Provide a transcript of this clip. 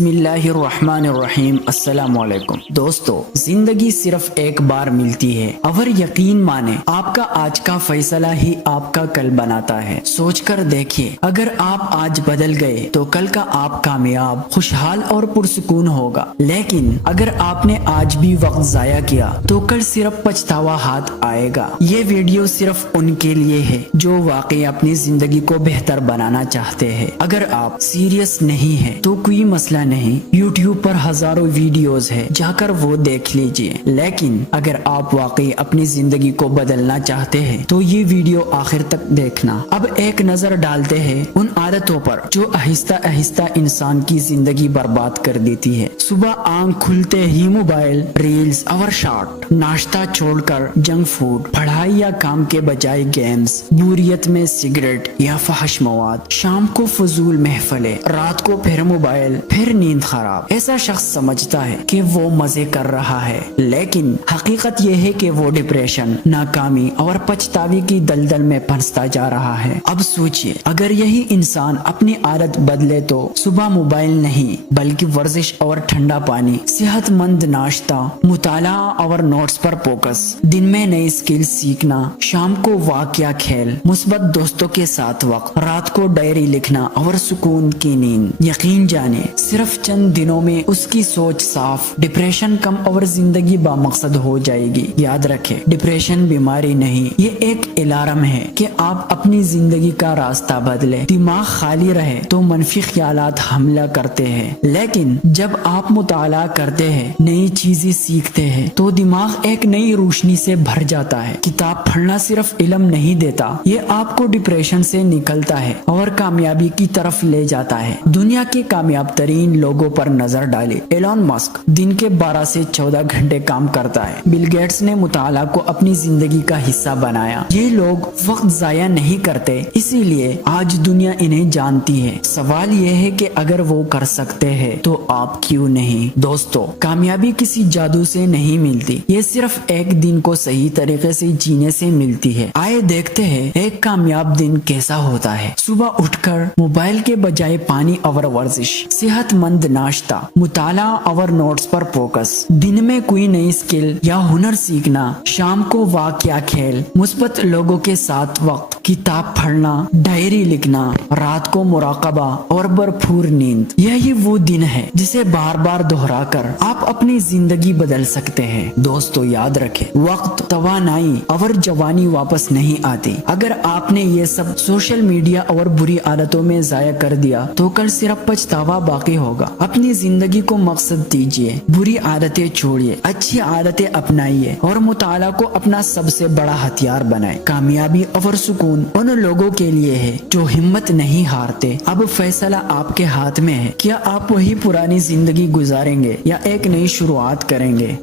بسم اللہ الرحمن الرحیم۔ السلام علیکم دوستو، زندگی صرف ایک بار ملتی ہے اور یقین مانے آپ کا آج کا فیصلہ ہی آپ کا کل بناتا ہے۔ سوچ کر دیکھیے، اگر آپ آج بدل گئے تو کل کا آپ کامیاب، خوشحال اور پرسکون ہوگا، لیکن اگر آپ نے آج بھی وقت ضائع کیا تو کل صرف پچھتاوا ہاتھ آئے گا۔ یہ ویڈیو صرف ان کے لیے ہے جو واقعی اپنی زندگی کو بہتر بنانا چاہتے ہیں۔ اگر آپ سیریس نہیں ہے تو کوئی مسئلہ نہیں، یوٹیوب پر ہزاروں ویڈیوز ہے، جا کر وہ دیکھ لیجئے۔ لیکن اگر آپ واقعی اپنی زندگی کو بدلنا چاہتے ہیں تو یہ ویڈیو آخر تک دیکھنا۔ اب ایک نظر ڈالتے ہیں ان عادتوں پر جو آہستہ آہستہ انسان کی زندگی برباد کر دیتی ہے۔ صبح آنکھ کھلتے ہی موبائل، ریلز اور شارٹ، ناشتہ چھوڑ کر جنک فوڈ، پڑھائی یا کام کے بجائے گیمز، بوریت میں سگریٹ یا فحش مواد، شام کو فضول محفلیں، رات کو پھر موبائل، پھر نیند خراب۔ ایسا شخص سمجھتا ہے کہ وہ مزے کر رہا ہے، لیکن حقیقت یہ ہے کہ وہ ڈپریشن، ناکامی اور پچھتاوے کی دلدل میں پھنستا جا رہا ہے۔ اب سوچئے، اگر یہی انسان اپنی عادت بدلے تو صبح موبائل نہیں بلکہ ورزش اور ٹھنڈا پانی، صحت مند ناشتہ، مطالعہ اور نوٹس پر فوکس، دن میں نئی اسکل سیکھنا، شام کو واک یا کھیل، مثبت دوستوں کے ساتھ وقت، رات کو ڈائری لکھنا اور سکون کی نیند، یقین جانے صرف چند دنوں میں اس کی سوچ صاف، ڈپریشن کم اور زندگی بامقصد ہو جائے گی۔ یاد رکھے، ڈپریشن بیماری نہیں، یہ ایک الارم ہے کہ آپ اپنی زندگی کا راستہ بدلے۔ دماغ خالی رہے تو منفی خیالات حملہ کرتے ہیں، لیکن جب آپ مطالعہ کرتے ہیں، نئی چیزیں سیکھتے ہیں تو دماغ ایک نئی روشنی سے بھر جاتا ہے۔ کتاب پڑھنا صرف علم نہیں دیتا، یہ آپ کو ڈپریشن سے نکلتا ہے اور کامیابی کی طرف لے جاتا ہے۔ دنیا کے کامیاب ترین لوگوں پر نظر ڈالے۔ ایلون مسک دن کے 12 سے 14 گھنٹے کام کرتا ہے۔ بل گیٹس نے مطالعہ کو اپنی زندگی کا حصہ بنایا۔ یہ لوگ وقت ضائع نہیں کرتے، اسی لیے آج دنیا انہیں جانتی ہے۔ سوال یہ ہے کہ اگر وہ کر سکتے ہیں تو آپ کیوں نہیں؟ دوستو، کامیابی کسی جادو سے نہیں ملتی، یہ صرف ایک دن کو صحیح طریقے سے جینے سے ملتی ہے۔ آئے دیکھتے ہیں ایک کامیاب دن کیسا ہوتا ہے۔ صبح اٹھ کر موبائل کے بجائے پانی اور ورزش، صحت مند ناشتہ، مطالعہ اور نوٹس پر فوکس، دن میں کوئی نئی اسکل یا ہنر سیکھنا، شام کو واک یا کھیل، مثبت لوگوں کے ساتھ وقت، کتاب پڑھنا، ڈائری لکھنا، رات کو مراقبہ اور بھرپور نیند۔ یہی وہ دن ہے جسے بار بار دہرا کر آپ اپنی زندگی بدل سکتے ہیں۔ دوستو یاد رکھیں، وقت، توانائی اور جوانی واپس نہیں آتی۔ اگر آپ نے یہ سب سوشل میڈیا اور بری عادتوں میں ضائع کر دیا تو کل صرف پچھتاوا باقی ہوگا۔ اپنی زندگی کو مقصد دیجیے، بری عادتیں چھوڑیے، اچھی عادتیں اپنائیے اور مطالعہ کو اپنا سب سے بڑا ہتھیار بنائیں۔ کامیابی اور سکون ان لوگوں کے لیے ہے جو ہمت نہیں ہارتے۔ اب فیصلہ آپ کے ہاتھ میں ہے، کیا آپ وہی پرانی زندگی گزاریں گے یا ایک نئی شروعات کریں گے؟